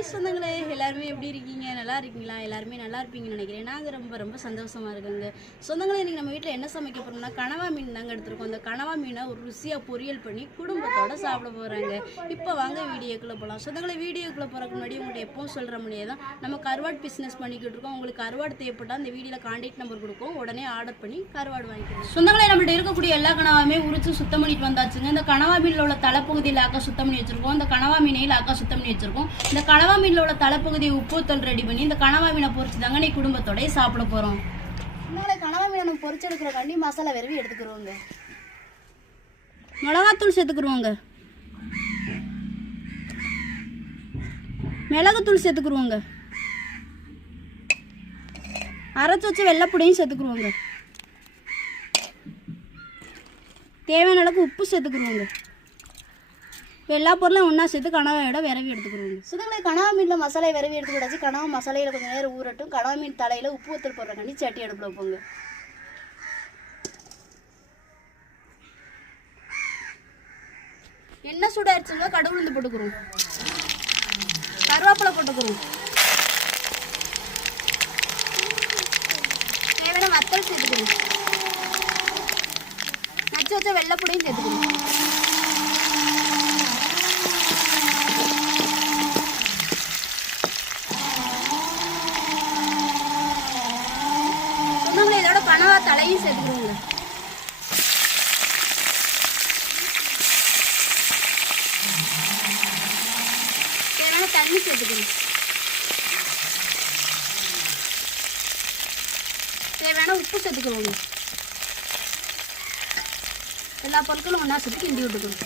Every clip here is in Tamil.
ஹாய் சொந்தங்களே, எல்லாருமே எப்படி இருக்கீங்க? நல்லா இருக்கீங்களா? எல்லாருமே நல்லா இருப்பீங்கன்னு நினைக்கிறேன். நாங்கள் ரொம்ப ரொம்ப சந்தோஷமாக இருக்கோங்க. சொந்தங்களே, இன்றைக்கி நம்ம வீட்டில் என்ன சமைக்க போகிறோம்னா கனவா மீன் தாங்க எடுத்துருக்கோம். அந்த கனவா மீனை ஒரு ருசியாக பொரியல் பண்ணி குடும்பத்தோடு சாப்பிட போகிறாங்க. இப்போ வாங்க வீடியோக்குள்ளே போகலாம். சொந்தங்களே, வீடியோக்குள்ளே போகிறதுக்கு முன்னாடி உங்கள்கிட்ட எப்பவும் சொல்கிற முடியாது தான், நம்ம கருவாடு பிஸ்னஸ் பண்ணிக்கிட்டு இருக்கோம். உங்களுக்கு கருவாடு தேவைப்பட்டால் அந்த வீடியோவில் கான்டாக்ட் நம்பர் கொடுக்கும், உடனே ஆர்டர் பண்ணி கருவாடு வாங்கிக்கிறோம். சொந்தங்களே, நம்மள்ட்ட இருக்கக்கூடிய எல்லா கனவாமே உரிச்சு சுத்தம் பண்ணிட்டு வந்தாச்சுங்க. இந்த கனவா மீனில் உள்ள தலைப்பகுதியில் ஆக்கா சுத்தம் பண்ணி வச்சுருக்கோம். இந்த கனவா மீனையில் ஆக்கா சுத்தம் பண்ணி வச்சுருக்கோம். இந்த கனவா மீனில் உள்ள தலைப்பகுதியை உப்புத்தல் ரெடி பண்ணி இந்த கனவா மீனை பொரிச்சு தாங்க நீ குடும்பத்தோடய சாப்பிட போகிறோம். இன்னொரு கனவா மீனை நம்ம பொரிச்சு எடுக்கிறக்காண்டி மசாலா விரவி எடுத்துக்கிறோங்க. மிளகாத்தூள் சேர்த்துக்குருவோங்க, மிளகுத்தூள் சேர்த்துக்குருவோங்க, அரைச்சி வச்சு வெள்ளைப்பொடியும் சேர்த்துக்குருவோங்க, தேவையான அளவுக்கு உப்பு சேர்த்துக்குருவோங்க. எல்லா பொருளும் ஒன்றா சேர்த்து கனவாயோட விரவி எடுத்துக்கிறோங்க. சுதங்களை கனவா மீனில் மசாலா விரவி எடுத்துக்கூடாச்சு. கனவா மசாலையில் கொஞ்சம் நேரம் ஊறட்டும். கனவா மீன் தலையில் உப்பு ஊற்றல் போடுறக்காண்டி சட்டி அடுப்பில் வைப்போங்க. எண்ணெய் சூடாயிருச்சுங்க, கடுகு உளுந்து போட்டுக்கிறோம், கருவேப்பிலை போட்டுக்கிறோம், தேவையான வத்தல் சேர்த்துக்கிறோம், நச்சு வச்ச வெள்ளைப்பொடியும் சேர்த்துக்கிறோம். இதோட கனவா தலையும் சேர்த்துக்கிறோங்க. தேவையான தண்ணி சேர்த்துக்கிறோம், தேவையான உப்பு சேர்த்துக்கிறோங்க. எல்லா பொருட்களும் ஒன்றா சேர்த்து கிண்டி விட்டுக்கிறோம்.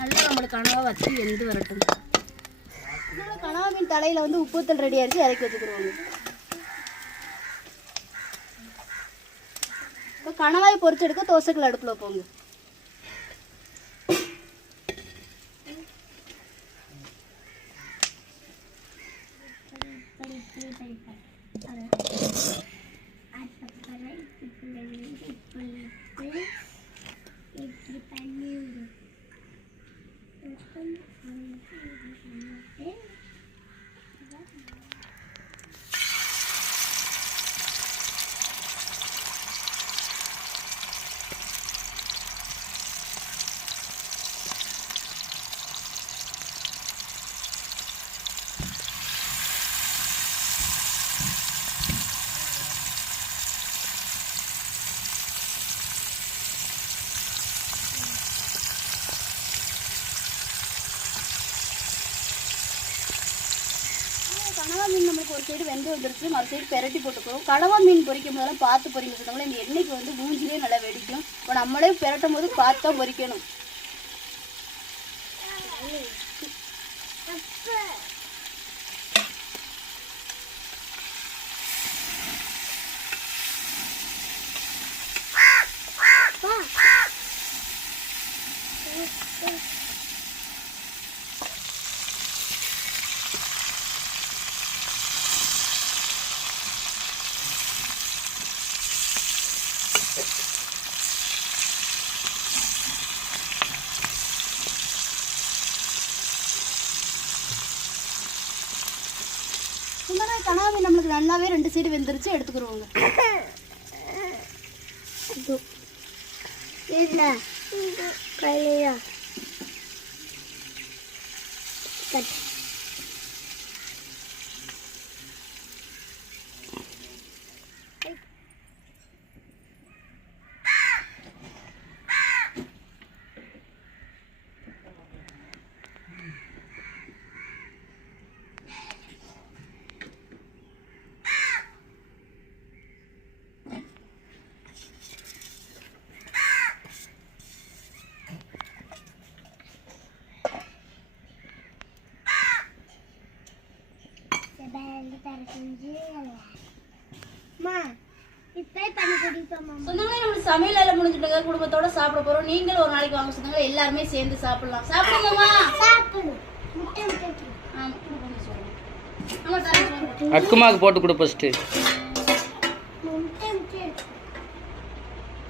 நல்லா நம்மளுக்கு கனவா வச்சு வெந்து வரட்டும். கனவா மீன் தலையில் வந்து உப்புத்தல் ரெடி ஆகிடுச்சு, இறக்கி வச்சுக்கிறோங்க. இப்போ கனவாய் பொரிச்சு எடுக்க தோசைக்கல் அடுப்பில் வைப்போங்க. கனவா மீன் நம்மளுக்கு ஒரு சைடு வெந்து வந்துருச்சு, மறு சைடு பெரட்டி போட்டுக்கிறோம். கனவா மீன் பொரிக்கும் போதெல்லாம் பார்த்து பொரிக்க சொன்னாங்களே, இந்த எண்ணெய்க்கு வந்து மூஞ்சிலே நல்லா வெடிக்கும். இப்போ நம்மளே பெரட்டும் போது பார்த்து தான் பொரிக்கணும். கனவா மீன் நம்மளுக்கு நல்லாவே 2 சைடு வெந்துருச்சு, எடுத்துக்கிறோங்க. சமையல் முடிஞ்சுட்டு குடும்பத்தோட சாப்பிட போறோம். நீங்களும் ஒரு நாளைக்கு வாங்க சொன்னாங்க, எல்லாருமே சேர்ந்து சாப்பிடலாம். சாப்பிடுங்கம்மா. அக்குமாக்கு போட்டு கொடு ஃபர்ஸ்ட்.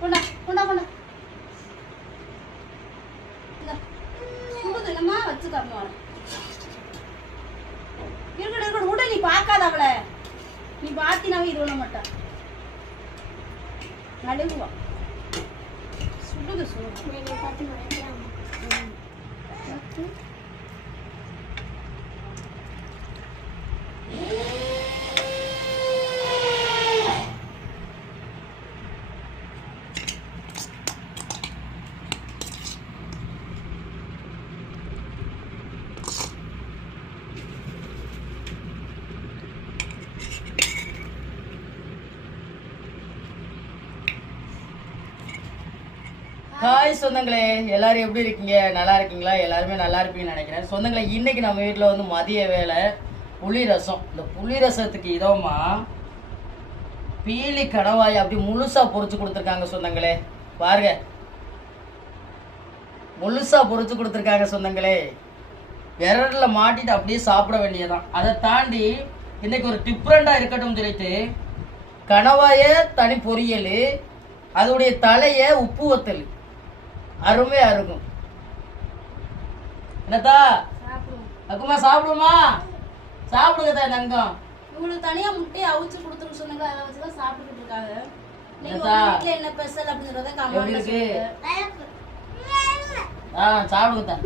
கொண்டா கொண்டா கொண்டா. ஹாய் சொந்தங்களே, எல்லாரும் எப்படி இருக்கீங்க? நல்லா இருக்கீங்களா? எல்லாருமே நல்லா இருப்பீங்கன்னு நினைக்கிறேன். சொந்தங்களே, இன்னைக்கு நம்ம வீட்டில் வந்து மதிய வேலை புளி ரசம். இந்த புளி ரசத்துக்கு இதமா பீலி கணவாய் அப்படி முழுசா பொரிச்சு கொடுத்துருக்காங்க சொந்தங்களே. பாருங்க, முழுசா பொரிச்சு கொடுத்துருக்காங்க சொந்தங்களே. விரல்ல மாட்டிட்டு அப்படியே சாப்பிட வேண்டியதான். அதை தாண்டி இன்னைக்கு ஒரு டிஃப்ரெண்டா இருக்கட்டும் சொல்லிட்டு கணவாய தனி பொரியல், அதோடைய தலைய உப்பு வத்தல் அருமையா இருக்கும். என்னத்தா அக்குமா சாப்பிடுமா? சாப்பிடுங்க தான் தங்கம். உங்களுக்கு தனியா முட்டையை அவிச்சு கொடுத்துருக்க சொன்னாங்க, அதை வச்சுதான் சாப்பிட்டுட்டு இருக்காங்க. வீட்டுல என்ன ஸ்பெஷல் அப்படிங்கறத கமெண்ட்ல சொல்லுங்க. சாப்பிடுங்க தான்.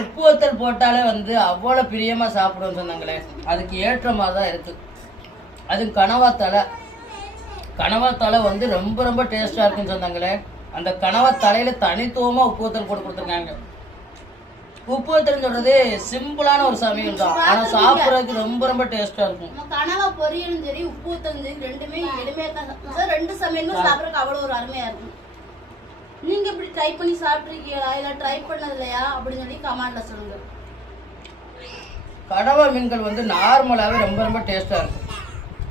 உப்பு வத்தல் போட்டாலே வந்து அவ்வளோ பிரியமா சாப்பிடுவோம் சொன்னாங்களே. அதுக்கு ஏற்றமாக தான் இருக்கு. அது கனவா தலை வந்து ரொம்ப ரொம்ப டேஸ்டா இருக்குன்னு சொன்னாங்களே. அந்த கனவா தலையில தனித்துவமா உப்பு வத்தல் போட்டு கொடுத்துருக்காங்க. உப்பு வத்தல் சொல்றது சிம்பிளான ஒரு சமையல் தான், ஆனா சாப்பிட்றதுக்கு ரொம்ப ரொம்ப டேஸ்டா இருக்கும். கனவா பொரியலும் சரி உப்பு வத்தலும் சரி ரெண்டுமே எளிமையா தான். ரெண்டு சமையலும் சாப்பிட்றதுக்கு அவ்வளோ ஒரு அருமையா இருக்கும். நீங்க இப்படி ட்ரை பண்ணி சாப்பிட்டுருக்கீங்களா இல்ல ட்ரை பண்ணது இல்லையா அப்படின்னு சொல்லி கமெண்ட்ல சொல்லுங்க. கனவா மீன்கள் வந்து நார்மலாவே ரொம்ப ரொம்ப டேஸ்டா இருக்கும்.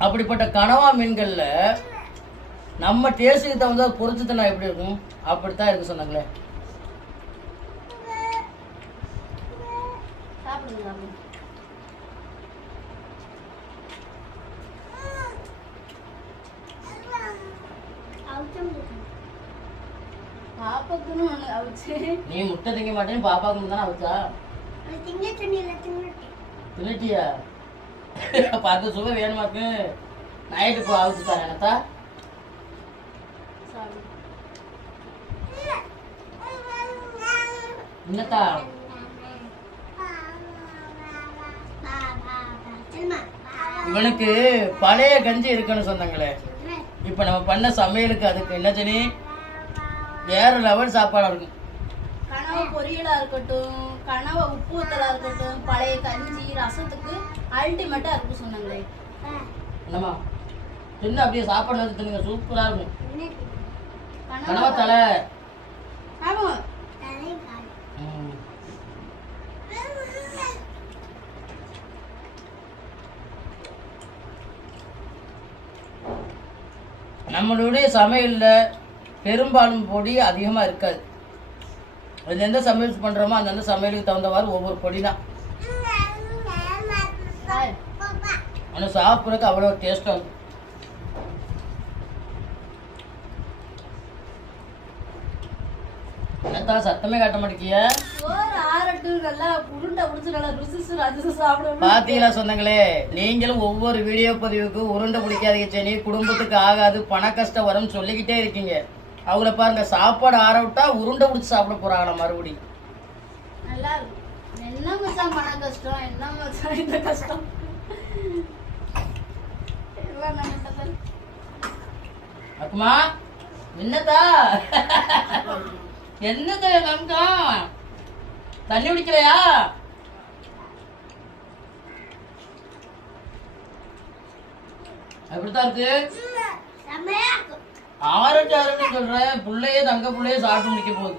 அப்படிப்பட்ட கனவா மீன்கள்ல நம்ம டேஸ்ட்டுக்கு தகுந்த பொரிச்சுதுன்னா எப்படி இருக்கும், அப்படித்தான் இருக்கு சொன்னாங்களே. சாப்பிடுங்க. பாப்பாக்குன்னு ஒண்ணு அவிச்சு. நீ முட்டை திங்க மாட்டேன்னு பாப்பாக்கு தானே அவிச்சா? தின்னுட்டியா? பார்த்து சுவை வேணுமாக்கு நைட்டு போ அவிச்சு தரேன். என்னத்தா என்னத்தா இவனுக்கு பழைய கஞ்சி இருக்குன்னு சொன்னாங்களே. இப்ப நம்ம பண்ண சமையலுக்கு அதுக்கு என்ன சரி வேற லெவல் சாப்பாடா இருக்கும். கனவா பொரியலா இருக்கட்டும், கனவா உப்பு வத்தலா இருக்கட்டும், பழைய கஞ்சி ரசத்துக்கு அல்டிமேட்டா இருக்கும் சொன்னாங்களே. என்னம்மா தின்னு அப்படியே சாப்பாடு வந்து தின்னுங்க, சூப்பரா இருக்கும். கனவா தலை. ஆமா நம்மளுடைய சமையல்ல பெரும்பாலும் பொடி அதிகமா இருக்காது. அது எந்த சமையல் பண்றோமோ அந்த சமையலுக்கு தகுந்தவாறு ஒவ்வொரு பொடி தான். ஆனா சாப்பிட்றதுக்கு அவ்வளோ டேஸ்டா இருக்கும். என்னத்தா சத்தமே காட்ட மாட்டேங்கிய? பாத்தீங்களா சொந்தங்களே, நீங்களும் ஒவ்வொரு வீடியோ பதிவுக்கு உருண்டை பிடிக்காதீங்க சரி, குடும்பத்துக்கு ஆகாது, பண கஷ்டம் வரும்னு சொல்லிக்கிட்டே இருக்கீங்க. அவங்கள பாருங்க, சாப்பாடு ஆற விட்டா உருண்டை பிடிச்சி சாப்பிட போறாங்க மறுபடியும். நல்லா இருக்கும். என்ன மச்சான் பண கஷ்டம், என்ன மச்சான் இந்த கஷ்டம். அக்குமா என்னதா என்னதா கம்கா தண்ணி குடிக்கலையா? அப்படித்தான் இருக்கு. ஆரஞ்சு ஆரஞ்சு சொல்றேன், புள்ளையே தங்க புள்ளையே சாப்பிட்டு முடிக்க போகுது.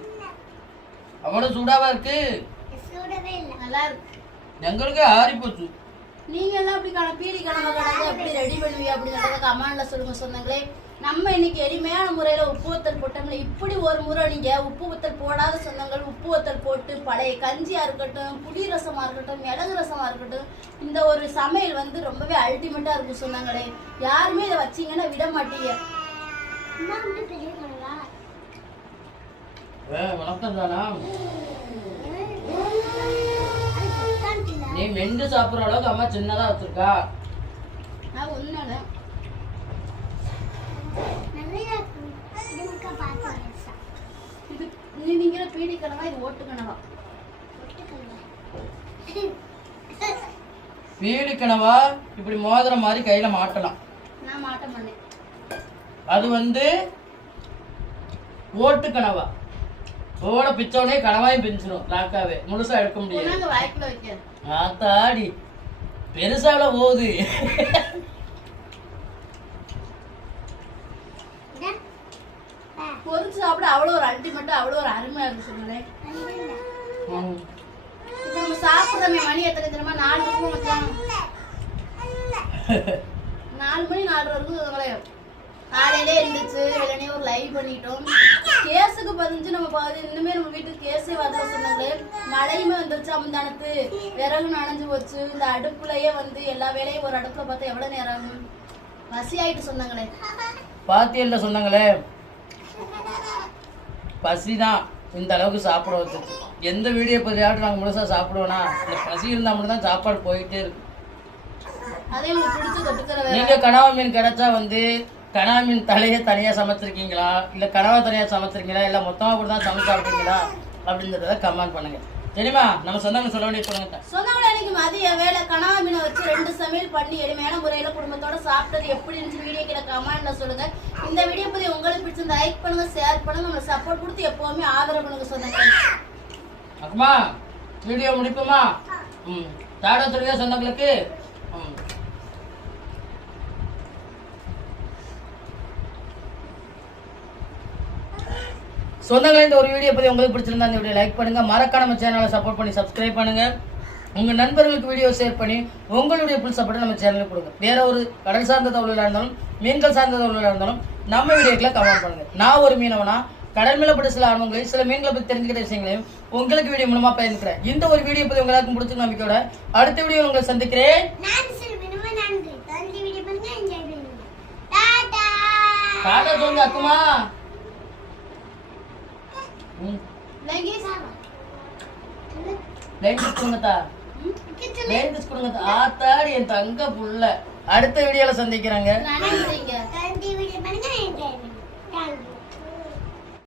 அவ்வளவு சூடாவா இருக்கு. நல்லா இருக்கு. எங்களுக்கு ஆறி போச்சு. நீங்க எல்லாம் அப்படி பீலி கிழமை கணக்கு எப்படி ரெடி பண்ணுவீங்க அப்படின்றத கமெண்ட்ல சொல்லுங்க சொன்னாங்களே. நம்ம இன்னைக்கு எளிமையான முறையில உப்பு வத்தல் போட்டோம்ல, இப்படி ஒரு முறை நீங்க உப்பு வத்தல் போடாத சொந்தங்கள் உப்பு வத்தல் போட்டு பழைய கஞ்சியா இருக்கட்டும், புளி ரசமா இருக்கட்டும், மிளகு ரசமா இருக்கட்டும், இந்த ஒரு சமையல் வந்து ரொம்பவே அல்டிமேட்டா இருக்கும் சொன்னாங்களே. யாருமே இதை வச்சீங்கன்னா விட மாட்டீங்க. வணக்கம் தானா? நீ மென்று சாப்பிடுற அளவுக்கு அம்மா சின்னதா வச்சிருக்கா. நான் ஒண்ணு இது நீங்கிற பீடி கனவா இது ஓட்டு கனவா? பீடி கனவா இப்படி மோதிர மாதிரி கையில மாட்டலாம். நான் மாட்ட மாட்டேன். அது வந்து ஓட்டு கனவா. ஓட பிச்சோடனே கனவாயும் பிஞ்சிடும். லாக்காவே முழுசா எடுக்க முடியாது. வாய்க்குள்ள வைக்க ஆத்தாடி பெருசால போகுது. பொரிச்சு சாப்பிட அவ்வளோ ஒரு அல்டிமேட்டா அவ்வளோ ஒரு அருமையா இருக்கு சொன்னேன். இப்போ நம்ம சாப்பிடுறோமே மணி எத்தனை தெரியுமா? 4 இருக்கும் வச்சாங்க. 4 மணி 4 இருக்கும். காலையிலே இருந்துச்சு இல்லைனே ஒரு லைவ் பண்ணிட்டோம். கேஸுக்கு பதிஞ்சு நம்ம இன்னுமே நம்ம வீட்டுக்கு கேஸே வரல சொன்னாங்க. மழையுமே வந்துருச்சு. அமுந்தானத்து விறகு நனைஞ்சு போச்சு. இந்த அடுப்புலயே வந்து எல்லா வேலையும் ஒரு அடுப்புல பார்த்தா எவ்வளவு நேரம் ஆகும்? பசி ஆயிட்டு சொன்னாங்களே. பாத்தியல்ல சொன்னாங்களே பசிதான் இந்த அளவுக்கு சாப்பிட வச்சு. எந்த வீடியோ பதிலாட்டு நாங்கள் முழுசா சாப்பிடுவோம்னா இந்த பசி இருந்தா மட்டும் தான் சாப்பாடு போயிட்டே இருக்கு. அதே உங்களுக்கு பிடிச்ச தொட்டுக்கிற நீங்க கனவா மீன் கிடைச்சா வந்து கனவா மீன் தலையை தனியா சமைச்சிருக்கீங்களா இல்ல கனவா தனியா சமைச்சிருக்கீங்களா இல்ல மொத்தமா கூட தான் சமைச்சு சாப்பிட்டீங்களா அப்படின்றத கமெண்ட் பண்ணுங்க. சரிமா? நம்ம சொந்தங்க சொல்ல வேண்டிய சொல்லுங்க. சொந்தங்களை இன்னைக்கு மதிய வேலை கனவா மீனை வச்சு 2 சமையல் பண்ணி எளிமையான முறையில குடும்பத்தோட சாப்பிட்டது எப்படி இருந்துச்சு வீடியோ கிட்ட கமெண்ட்ல சொல்லுங்க. இந்த வீடியோ பத்தி உங்களுக்கு பிடிச்சிருந்தா லைக் பண்ணுங்க, ஷேர் பண்ணுங்க, நம்ம சப்போர்ட் கொடுத்து எப்பவுமே ஆதரவு பண்ணுங்க சொந்தங்கள். அக்கமா வீடியோ முடிப்போமா? தாடா சொல்லுங்க சொந்தங்களுக்கு. சொந்தங்களே இந்த ஒரு வீடியோ பத்தி உங்களுக்கு பிடிச்சிருந்தா இந்த வீடியோ லைக் பண்ணுங்க, மறக்காம நம்ம சேனலை சப்போர்ட் பண்ணி சப்ஸ்கிரைப் பண்ணுங்க. உங்க நண்பர்களுக்கு வீடியோ ஷேர் பண்ணி உங்களுடைய ஃபுல் சப்போர்ட் நம்ம சேனலுக்கு கொடுங்க. வேற ஒரு கடல் சார்ந்த தகவலாக இருந்தாலும் மீன்கள் சார்ந்த தகவலாக இருந்தாலும் நம்ம வீடியோக்குள்ள கமெண்ட் பண்ணுங்க. நான் ஒரு மீனவனா கடல் மேல பட்ட சில அனுபவங்களையும் சில மீன்களை பத்தி தெரிஞ்சுக்கிற விஷயங்களையும் உங்களுக்கு வீடியோ மூலமா பயந்துக்கிறேன். இந்த ஒரு வீடியோ பத்தி உங்களுக்கு பிடிச்ச நம்பிக்கையோட அடுத்த வீடியோ உங்களை சந்திக்கிறேன். டாடா சொல்லுங்க அக்குமா. ஆத்தாடி என் தங்க புள்ள. அடுத்த வீடியோல சந்திக்கிறாங்க.